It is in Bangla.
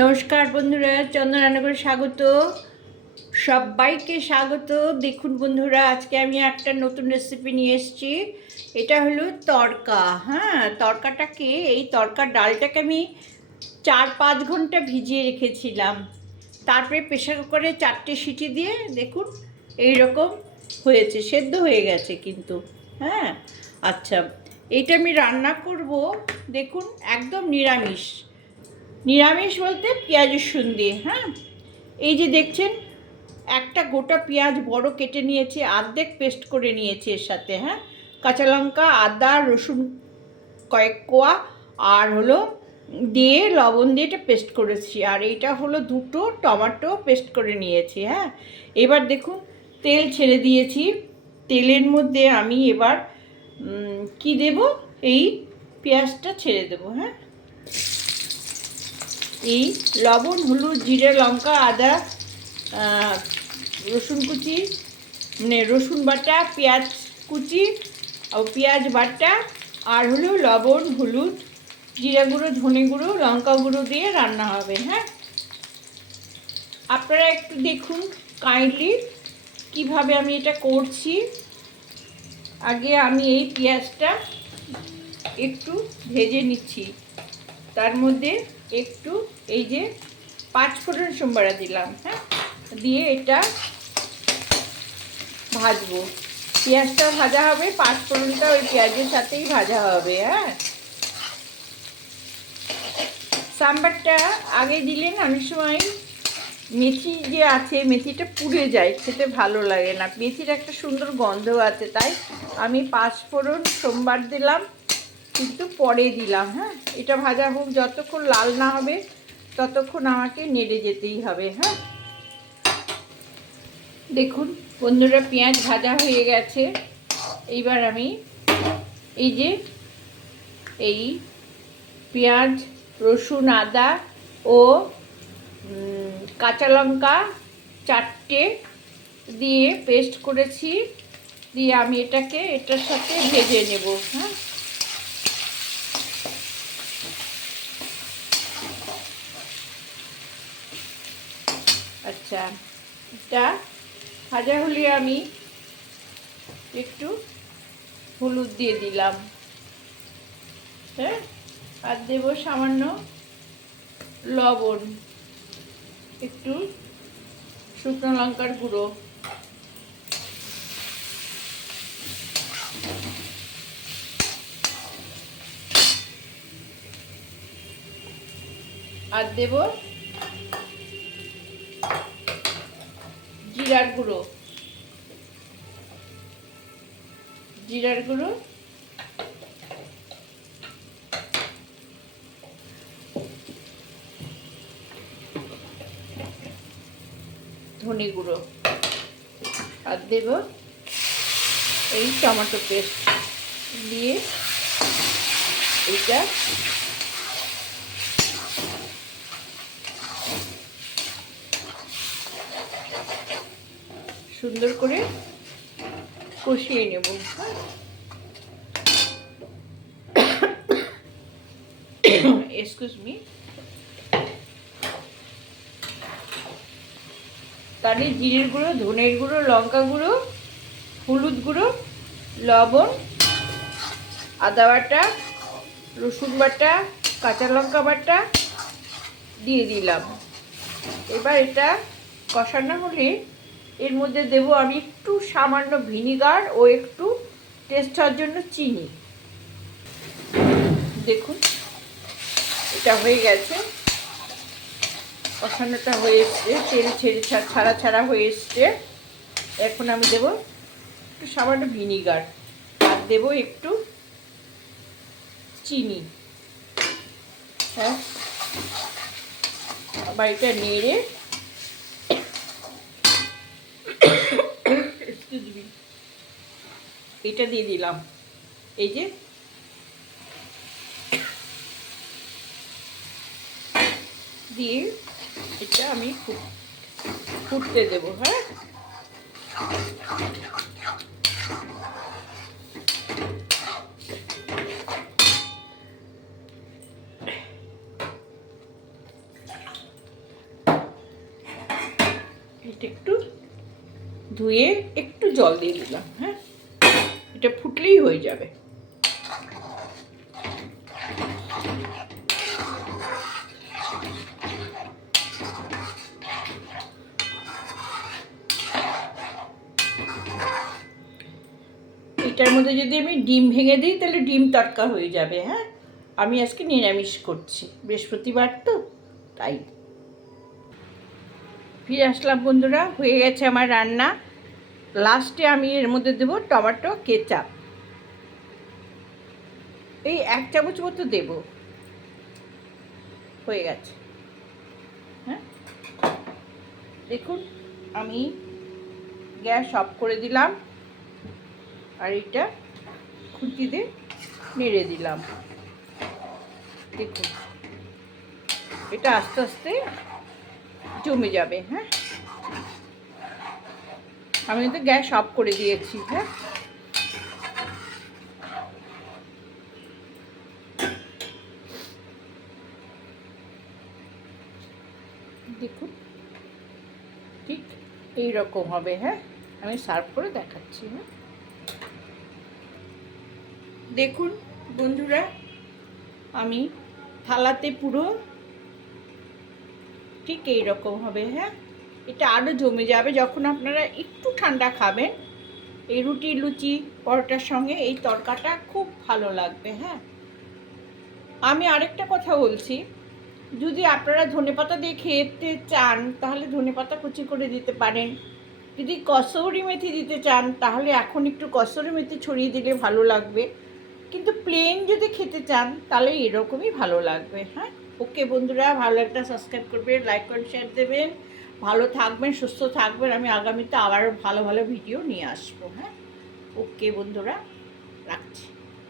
নমস্কার বন্ধুরা চন্দ্ররানগরে স্বাগত। সবাইকে স্বাগত। দেখুন বন্ধুরা, আজকে আমি একটা নতুন রেসিপি নিয়ে এসেছি। এটা হলো তড়কা। হ্যাঁ তড়কাটাকে, এই তড়কার ডালটাকে আমি চার পাঁচ ঘণ্টা ভিজিয়ে রেখেছিলাম। তারপরে প্রেশার কুকারে চারটে সিটি দিয়ে, দেখুন এই রকম হয়েছে, সেদ্ধ হয়ে গেছে কিন্তু। হ্যাঁ আচ্ছা এইটা আমি রান্না করব, দেখুন, একদম নিরামিষ। নিরামিষ বলতে পেঁয়াজ রসুন দিয়ে হ্যাঁ? এই যে দেখছেন, একটা গোটা পেঁয়াজ বড় কেটে নিয়েছি আর্ধেক পেস্ট করে নিয়েছি এর সাথে হ্যাঁ? কাঁচা লঙ্কা, আদা, রসুন, কয়েক কোয়া, আর হলো দিয়ে লবণ দিয়ে এটা পেস্ট করেছি। আর এইটা হলো দুটো টমেটো পেস্ট করে নিয়েছি হ্যাঁ? এবার দেখুন, তেল ছেড়ে দিয়েছি। তেলের মধ্যে আমি এবার কি দেব? এই পেঁয়াজটা ছেড়ে দেবো হ্যাঁ? এই লবণ, হলুদ, জিরে, লঙ্কা, আদা রসুন কুচি মানে রসুন বাটা, পেঁয়াজ কুচি ও পেঁয়াজ বাটা, আর হলো লবণ, হলুদ, জিরা গুঁড়ো, ধনে গুঁড়ো, লঙ্কা গুঁড়ো দিয়ে রান্না হবে হ্যাঁ? আপনারা একটু দেখুন কাইন্ডলি কীভাবে আমি এটা করছি। আগে আমি এই পেঁয়াজটা একটু ভেজে নিচ্ছি। তার মধ্যে একটু এই যে পাঁচ ফোড়ন সোমবারা দিলাম হ্যাঁ? দিয়ে এটা ভাজবো। পেঁয়াজটা ভাজা হবে, পাঁচ ফোড়নটা ওই পেঁয়াজের সাথেই ভাজা হবে হ্যাঁ? সাম্বারটা আগে দিলেন অনেক সময় মেথি যে আছে, মেথিটা পুড়ে যায়, খেতে ভালো লাগে না। মেথির একটা সুন্দর গন্ধ আছে, তাই আমি পাঁচ ফোড়ন সোমবার দিলাম। কিন্তু পরে দিলাম হ্যাঁ? এটা ভাজা হোক, যতক্ষণ লাল না হবে, ততক্ষণ আমাকে নেড়ে যেতেই হবে হ্যাঁ? দেখুন, বন্ধুরা, পেঁয়াজ ভাজা হয়ে গেছে। এইবার আমি এই যে এই পেঁয়াজ, রসুন, আদা ও কাঁচা লঙ্কা চারটে দিয়ে পেস্ট করেছি। দিয়ে আমি এটাকে, এটার সাথে ভেজে নেব হ্যাঁ? আচ্ছা এটা ভাজা হলে আমি একটু হলুদ দিয়ে দিলাম। হ্যাঁ আর দেবো সামান্য লবণ, একটু শুকনো লঙ্কার গুঁড়ো। আর দেব জিরার গুঁড়ো। জিরার গুঁড়ো। ধনে গুঁড়ো। আর দেব এই টমেটো পেস্ট। দিয়ে এটা সুন্দর করে কষিয়ে নেব। এক্সকিউজ মি তাহলে জিরের গুঁড়ো, ধনের গুঁড়ো, লঙ্কা গুঁড়ো, হলুদ গুঁড়ো, লবণ, আদা বাটা, রসুন বাটা, কাঁচা লঙ্কা বাটা দিয়ে দিলাম। এবার এটা কষানো হলে এর মধ্যে দেব আমি একটু সামান্য ভিনিগার ও একটু টেস্ট হওয়ার জন্য চিনি। দেখুন, এটা হয়ে গেছে। কষানোটা হয়ে এসছে, তেল ছেড়ে ছাড়া ছাড়া হয়ে এসছে। এখন আমি দেব একটু সামান্য ভিনিগার আর দেব একটু চিনি। হ্যাঁ এটা নেড়ে এক্সকিউজ মি এটা দিয়ে দিলাম। এই যে। দিয়ে এটা আমি ফুটতে দেবো হ্যাঁ? এটা একটু ধুয়ে একটু জল দিয়ে দিলাম হ্যাঁ? এটা ফুটলেই হয়ে যাবে। এটার মধ্যে যদি আমি ডিম ভেঙে দিই, তাহলে ডিম তটকা হয়ে যাবে হ্যাঁ? আমি আজকে নিরামিষ করছি। বৃহস্পতিবার তো, তাই। ফিরে আসলাম বন্ধুরা, হয়ে গেছে আমার রান্না। লাস্টে আমি এর মধ্যে দেবো টমেটো, কেচাপ। এই এক চামচ মতো দেব। হয়ে গেছে। হ্যাঁ? দেখুন, আমি গ্যাস অফ করে দিলাম। আর এটা খুঁটি দিয়ে নেড়ে দিলাম। দেখুন, এটা আস্তে আস্তে জমে যাবে হ্যাঁ? আমি কিন্তু গ্যাস অফ করে দিয়েছি হ্যাঁ? দেখুন, ঠিক এই রকম হবে হ্যাঁ? আমি সার্ভ করে দেখাচ্ছি হ্যাঁ? দেখুন, বন্ধুরা, আমি থালাতে পুরো ঠিক এই রকম হবে হ্যাঁ? এটা আরও জমে যাবে যখন আপনারা একটু ঠান্ডা খাবেন। এই রুটি, লুচি, পরোটার সঙ্গে এই তরকাটা খুব ভালো লাগবে হ্যাঁ? আমি আরেকটা কথা বলছি, যদি আপনারা ধনেপাতা দিয়ে খেতে চান, তাহলে ধনেপাতা কুচি করে দিতে পারেন। যদি কসৌরি মেথি দিতে চান, তাহলে এখন একটু কসৌরি মেথি ছড়িয়ে দিলে ভালো লাগবে। কিন্তু প্লেন যদি খেতে চান, তাহলে এরকমই ভালো লাগবে হ্যাঁ? ওকে বন্ধুরা, ভালো একটা সাবস্ক্রাইব করবে লাইক করে শেয়ার দেবেন। ভালো থাকবেন, সুস্থ থাকবেন। আমি আগামীতে আবার ভালো ভালো ভিডিও নিয়ে আসব হ্যাঁ? ওকে বন্ধুরা, রাখছি।